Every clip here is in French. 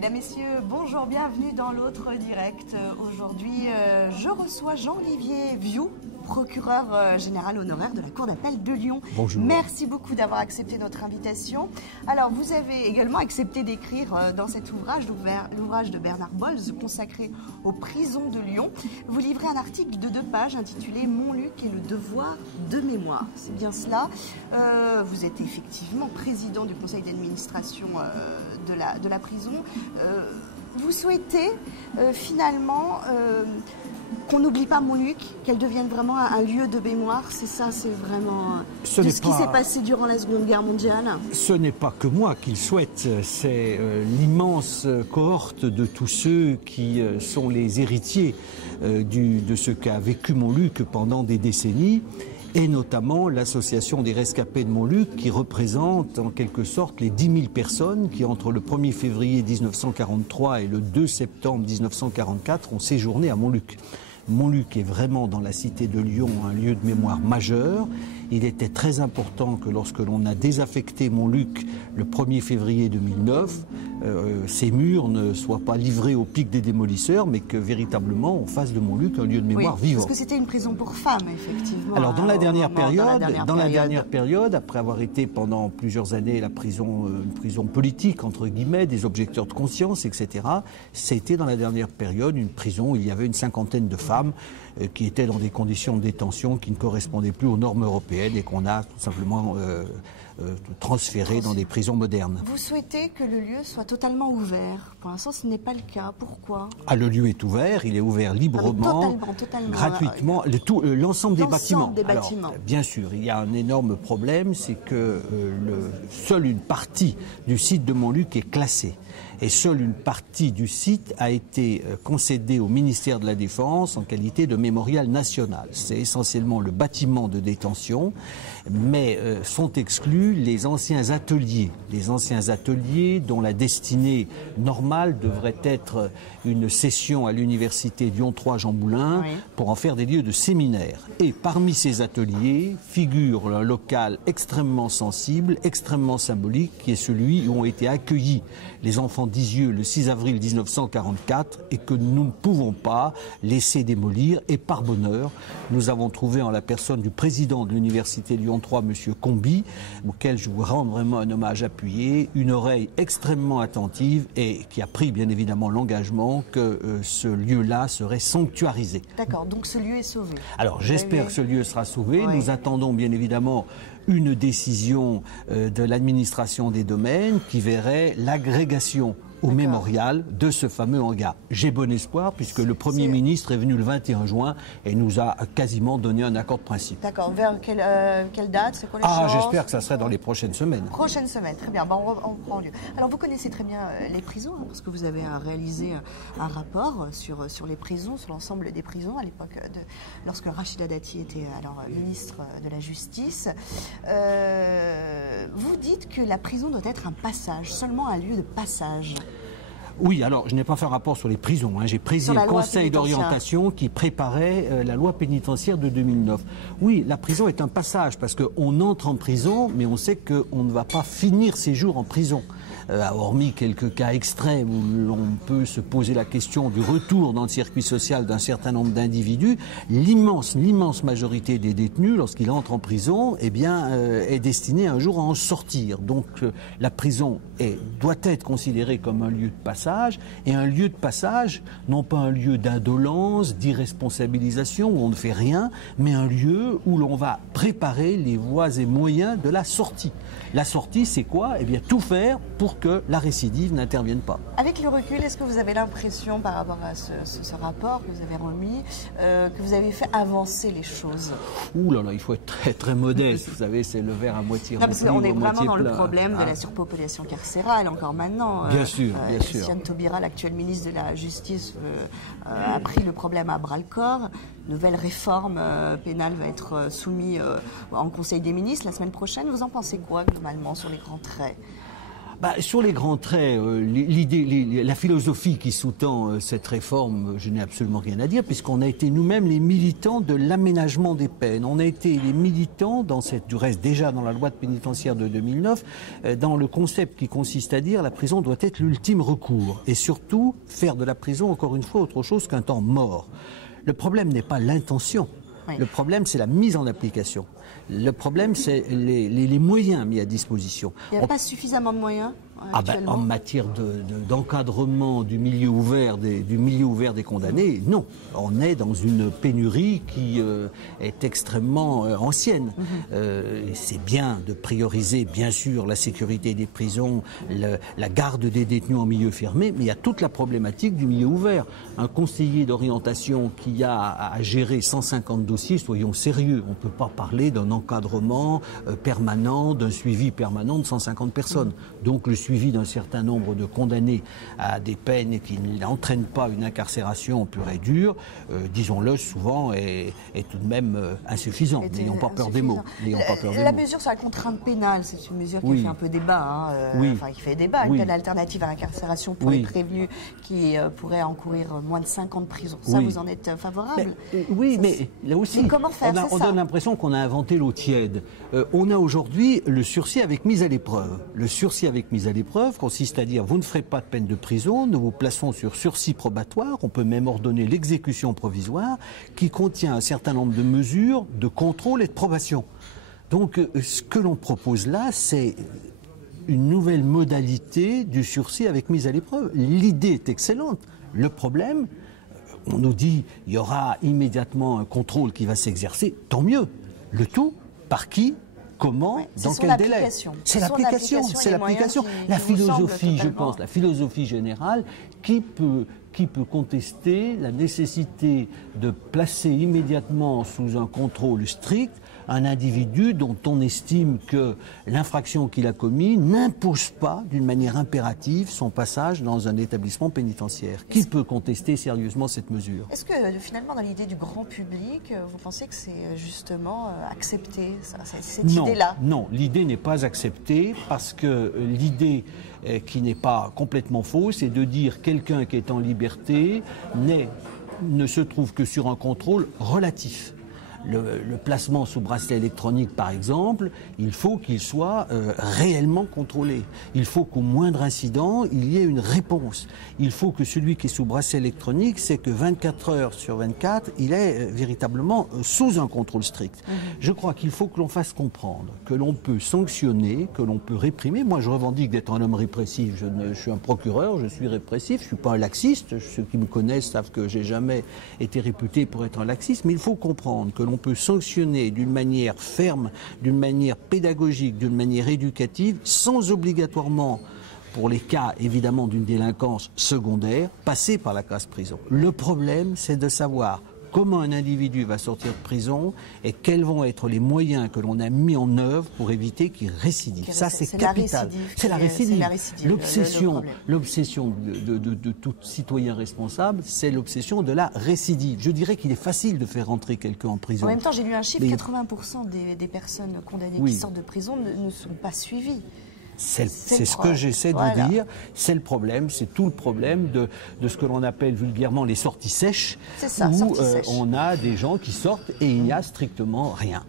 Mesdames, Messieurs, bonjour, bienvenue dans l'autre direct. Aujourd'hui, je reçois Jean-Olivier Vioux, procureur général honoraire de la Cour d'appel de Lyon. Bonjour. Merci beaucoup d'avoir accepté notre invitation. Alors, vous avez également accepté d'écrire dans cet ouvrage, l'ouvrage de Bernard Bolz, consacré aux prisons de Lyon. Vous livrez un article de 2 pages intitulé « Montluc et le devoir de mémoire ». C'est bien cela. Vous êtes effectivement président du conseil d'administration de la prison. Vous souhaitez finalement qu'on n'oublie pas Montluc, qu'elle devienne vraiment un lieu de mémoire. C'est ça, c'est vraiment ce qui s'est passé durant la Seconde Guerre mondiale. Ce n'est pas que moi qui le souhaite, c'est l'immense cohorte de tous ceux qui sont les héritiers de ce qu'a vécu Montluc pendant des décennies, et notamment l'association des rescapés de Montluc qui représente en quelque sorte les 10 000 personnes qui, entre le 1er février 1943 et le 2 septembre 1944, ont séjourné à Montluc. Montluc est vraiment dans la cité de Lyon un lieu de mémoire majeur. Il était très important que lorsque l'on a désaffecté Montluc le 1er février 2009, ces murs ne soient pas livrés au pic des démolisseurs, mais que véritablement on fasse de Montluc un lieu de mémoire vivant. Parce que c'était une prison pour femmes, effectivement. Alors dans la dernière période, après avoir été pendant plusieurs années une prison politique, entre guillemets, des objecteurs de conscience, etc., c'était dans la dernière période une prison où il y avait une 50aine de femmes qui étaient dans des conditions de détention qui ne correspondaient plus aux normes européennes et qu'on a tout simplement transférées dans des prisons modernes. Vous souhaitez que le lieu soit totalement ouvert. Pour l'instant, ce n'est pas le cas. Pourquoi ? Le lieu est ouvert, il est ouvert librement, totalement, gratuitement, l'ensemble des bâtiments. Alors, bien sûr, il y a un énorme problème, c'est que seule une partie du site de Montluc est classée. Et seule une partie du site a été concédée au ministère de la Défense en qualité de mémorial national. C'est essentiellement le bâtiment de détention, mais sont exclus les anciens ateliers dont la destinée normale devrait être une session à l'université Lyon 3 Jean Moulin pour en faire des lieux de séminaire. Et parmi ces ateliers figure un local extrêmement sensible, extrêmement symbolique, qui est celui où ont été accueillis les enfants d'Isieux le 6 avril 1944 et que nous ne pouvons pas laisser démolir. Et par bonheur, nous avons trouvé en la personne du président de l'université Lyon 3, M. Combi, auquel je vous rends vraiment un hommage appuyé, une oreille extrêmement attentive et qui a pris bien évidemment l'engagement que ce lieu-là serait sanctuarisé. D'accord, donc ce lieu est sauvé. Alors j'espère que ce lieu sera sauvé. Nous attendons bien évidemment une décision de l'administration des domaines qui verrait l'agrégation au mémorial de ce fameux hangar. J'ai bon espoir puisque le Premier ministre est venu le 21 juin et nous a quasiment donné un accord de principe. D'accord. Vers quelle date? C'est quoi les chances? J'espère que ça serait dans les prochaines semaines. Prochaines semaines, très bien. On prend lieu. Alors vous connaissez très bien les prisons, parce que vous avez réalisé un rapport sur les prisons, sur l'ensemble des prisons à l'époque lorsque Rachida Dati était alors ministre de la Justice. Vous dites que la prison doit être un passage, seulement un lieu de passage. Oui, alors je n'ai pas fait un rapport sur les prisons. J'ai présidé le conseil d'orientation qui préparait la loi pénitentiaire de 2009. Oui, la prison est un passage parce qu'on entre en prison, mais on sait qu'on ne va pas finir ses jours en prison. Hormis quelques cas extrêmes où l'on peut se poser la question du retour dans le circuit social d'un certain nombre d'individus, l'immense majorité des détenus, lorsqu'ils entrent en prison, est destinée un jour à en sortir. Donc la prison doit être considérée comme un lieu de passage, et un lieu de passage, non pas un lieu d'indolence, d'irresponsabilisation, où on ne fait rien, mais un lieu où l'on va préparer les voies et moyens de la sortie. La sortie, c'est quoi? Tout faire pour que la récidive n'intervienne pas. Avec le recul, est-ce que vous avez l'impression, par rapport à ce rapport que vous avez remis, que vous avez fait avancer les choses? Ouh là là, il faut être très très modeste. Vous savez, c'est le verre à moitié rempli. Parce qu'on est vraiment dans le problème de la surpopulation carcérale, encore maintenant. Bien sûr, bien sûr. Christiane Taubira, l'actuelle ministre de la Justice, a pris le problème à bras-le-corps. Nouvelle réforme pénale va être soumise en Conseil des ministres la semaine prochaine. Vous en pensez quoi, globalement, sur les grands traits? Sur les grands traits, la philosophie qui sous-tend cette réforme, je n'ai absolument rien à dire, puisqu'on a été nous-mêmes les militants de l'aménagement des peines. On a été les militants, du reste déjà dans la loi pénitentiaire de 2009, dans le concept qui consiste à dire la prison doit être l'ultime recours. Et surtout, faire de la prison, encore une fois, autre chose qu'un temps mort. Le problème n'est pas l'intention. Oui. Le problème, c'est la mise en application. Le problème, c'est les moyens mis à disposition. Il n'y a pas suffisamment de moyens en matière d'encadrement du milieu ouvert des condamnés, non. On est dans une pénurie qui est extrêmement ancienne. C'est bien de prioriser, bien sûr, la sécurité des prisons, la garde des détenus en milieu fermé, mais il y a toute la problématique du milieu ouvert. Un conseiller d'orientation qui a à gérer 150 dossiers, soyons sérieux, on ne peut pas parler d'un encadrement permanent, d'un suivi permanent de 150 personnes. Donc le suivi d'un certain nombre de condamnés à des peines qui n'entraînent pas une incarcération pure et dure, disons-le, souvent est tout de même insuffisant. N'ayons pas peur des mots. La mesure sur la contrainte pénale, c'est une mesure qui fait un peu débat, qui fait débat, une telle alternative à l'incarcération pour les prévenus qui pourraient encourir moins de 5 ans de prison. Ça, vous en êtes favorable? Mais là aussi, comment faire, on donne l'impression qu'on a inventé l'eau tiède. On a aujourd'hui le sursis avec mise à l'épreuve. Le sursis avec mise à l'épreuve consiste à dire vous ne ferez pas de peine de prison, nous vous plaçons sur sursis probatoire, on peut même ordonner l'exécution provisoire qui contient un certain nombre de mesures de contrôle et de probation. Donc ce que l'on propose là, c'est une nouvelle modalité du sursis avec mise à l'épreuve. L'idée est excellente. Le problème, on nous dit il y aura immédiatement un contrôle qui va s'exercer, tant mieux. Le tout, par qui ? Comment, dans quel délai? C'est l'application. La philosophie, je pense, la philosophie générale, qui peut contester la nécessité de placer immédiatement sous un contrôle strict un individu dont on estime que l'infraction qu'il a commise n'impose pas d'une manière impérative son passage dans un établissement pénitentiaire. Qui peut contester sérieusement cette mesure? Est-ce que finalement dans l'idée du grand public, vous pensez que c'est justement accepté, cette idée-là? Non, l'idée n'est pas acceptée parce que l'idée qui n'est pas complètement fausse, c'est de dire quelqu'un qui est en liberté ne se trouve que sur un contrôle relatif. Le placement sous bracelet électronique, par exemple, il faut qu'il soit réellement contrôlé. Il faut qu'au moindre incident, il y ait une réponse. Il faut que celui qui est sous bracelet électronique, c'est que 24 heures sur 24, il est véritablement sous un contrôle strict. Je crois qu'il faut que l'on fasse comprendre que l'on peut sanctionner, que l'on peut réprimer. Moi, je revendique d'être un homme répressif. Je suis un procureur, je suis répressif, je ne suis pas un laxiste. Ceux qui me connaissent savent que j'ai jamais été réputé pour être un laxiste. Mais il faut comprendre que l'on peut sanctionner d'une manière ferme, d'une manière pédagogique, d'une manière éducative, sans obligatoirement, pour les cas évidemment d'une délinquance secondaire, passer par la case prison. Le problème, c'est de savoir comment un individu va sortir de prison et quels vont être les moyens que l'on a mis en œuvre pour éviter qu'il récidive. Ça, c'est capital. C'est la récidive. L'obsession de tout citoyen responsable, c'est l'obsession de la récidive. Je dirais qu'il est facile de faire rentrer quelqu'un en prison. En même temps, j'ai lu un chiffre, 80% des personnes condamnées qui sortent de prison ne sont pas suivies. C'est ce que j'essaie de dire. C'est le problème, c'est tout le problème de ce que l'on appelle vulgairement les sorties sèches, où on a des gens qui sortent et il n'y a strictement rien.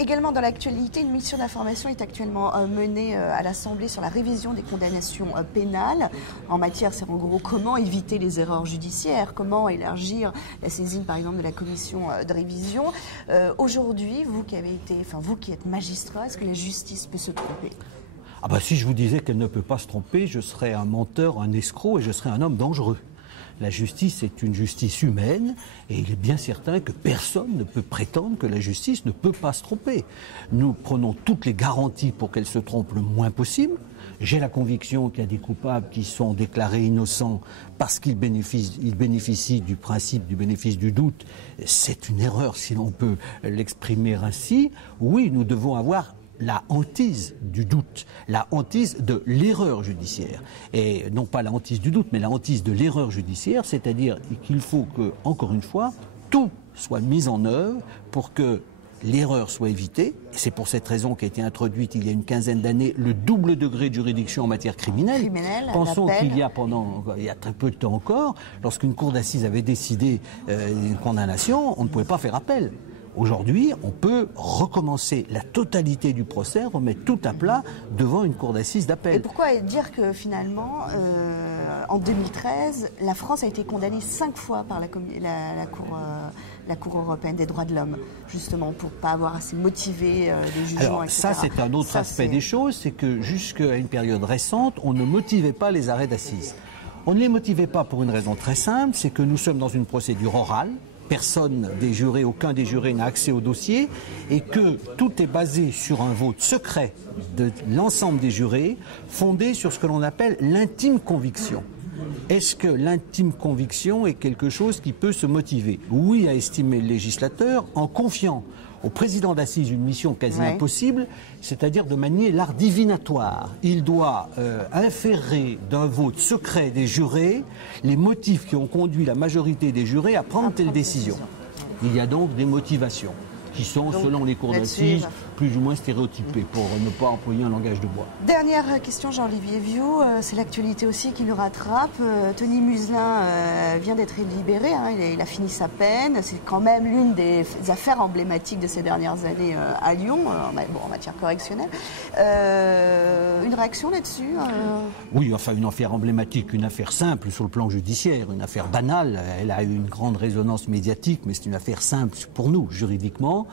Également dans l'actualité, une mission d'information est actuellement menée à l'Assemblée sur la révision des condamnations pénales. En matière, c'est en gros comment éviter les erreurs judiciaires, comment élargir la saisine par exemple de la commission de révision. Aujourd'hui, vous qui êtes magistrat, est-ce que la justice peut se tromper ? Si je vous disais qu'elle ne peut pas se tromper, je serais un menteur, un escroc et je serais un homme dangereux. La justice est une justice humaine et il est bien certain que personne ne peut prétendre que la justice ne peut pas se tromper. Nous prenons toutes les garanties pour qu'elle se trompe le moins possible. J'ai la conviction qu'il y a des coupables qui sont déclarés innocents parce qu'ils bénéficient du principe du bénéfice du doute. C'est une erreur si l'on peut l'exprimer ainsi. Oui, nous devons avoir la hantise du doute, la hantise de l'erreur judiciaire. Et non pas la hantise du doute, mais la hantise de l'erreur judiciaire, c'est-à-dire qu'il faut que, encore une fois, tout soit mis en œuvre pour que l'erreur soit évitée. Et c'est pour cette raison qu'a été introduite il y a une quinzaine d'années le double degré de juridiction en matière criminelle. Pensons qu'il y a très peu de temps encore, lorsqu'une cour d'assises avait décidé une condamnation, on ne pouvait pas faire appel. Aujourd'hui, on peut recommencer la totalité du procès, remettre tout à plat devant une cour d'assises d'appel. Et pourquoi dire que finalement, en 2013, la France a été condamnée 5 fois par la Cour européenne des droits de l'homme, justement, pour ne pas avoir assez motivé les jugements, Alors, etc. Ça, c'est un autre aspect des choses, c'est que jusqu'à une période récente, on ne motivait pas les arrêts d'assises. On ne les motivait pas pour une raison très simple, c'est que nous sommes dans une procédure orale. Personne des jurés, aucun des jurés n'a accès au dossier et que tout est basé sur un vote secret de l'ensemble des jurés fondé sur ce que l'on appelle l'intime conviction. Est-ce que l'intime conviction est quelque chose qui peut se motiver? Oui, a estimé le législateur en confiant au président d'assises une mission quasi impossible, c'est-à-dire de manier l'art divinatoire. Il doit inférer d'un vote secret des jurés les motifs qui ont conduit la majorité des jurés à prendre telle décision. Il y a donc des motivations qui sont, selon les cours d'assises, plus ou moins stéréotypées, pour ne pas employer un langage de bois. Dernière question, Jean-Olivier Viaud, c'est l'actualité aussi qui nous rattrape. Tony Muselin vient d'être libéré, hein, il a fini sa peine. C'est quand même l'une des affaires emblématiques de ces dernières années à Lyon, en matière correctionnelle. Une réaction là-dessus Oui, enfin une affaire emblématique, une affaire simple sur le plan judiciaire, une affaire banale. Elle a eu une grande résonance médiatique, mais c'est une affaire simple pour nous, juridiquement.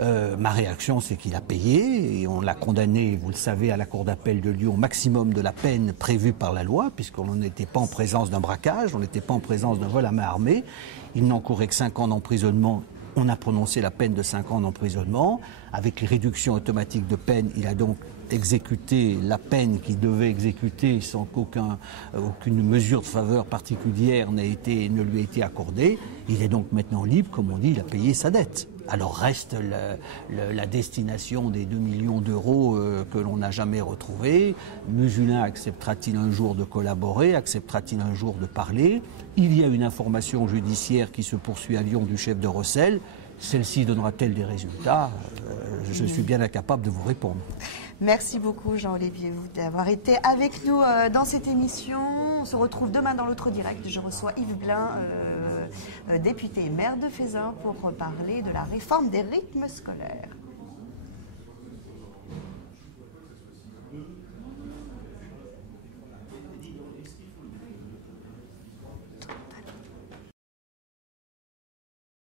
Ma réaction, c'est qu'il a payé et on l'a condamné, vous le savez, à la Cour d'appel de Lyon, au maximum de la peine prévue par la loi, puisqu'on n'était pas en présence d'un braquage, on n'était pas en présence d'un vol à main armée. Il n'encourait que 5 ans d'emprisonnement. On a prononcé la peine de 5 ans d'emprisonnement. Avec les réductions automatiques de peine, il a donc exécuté la peine qu'il devait exécuter sans qu'aucune mesure de faveur particulière ne lui ait été accordée. Il est donc maintenant libre, comme on dit, il a payé sa dette. Alors reste la destination des 2 millions d'euros que l'on n'a jamais retrouvés. Muselin acceptera-t-il un jour de collaborer? Acceptera-t-il un jour de parler? Il y a une information judiciaire qui se poursuit à Lyon du chef de recel. Celle-ci donnera-t-elle des résultats? Je suis bien incapable de vous répondre. Merci beaucoup Jean-Olivier d'avoir été avec nous dans cette émission. On se retrouve demain dans l'autre direct. Je reçois Yves Blin, député et maire de Fézin, pour parler de la réforme des rythmes scolaires.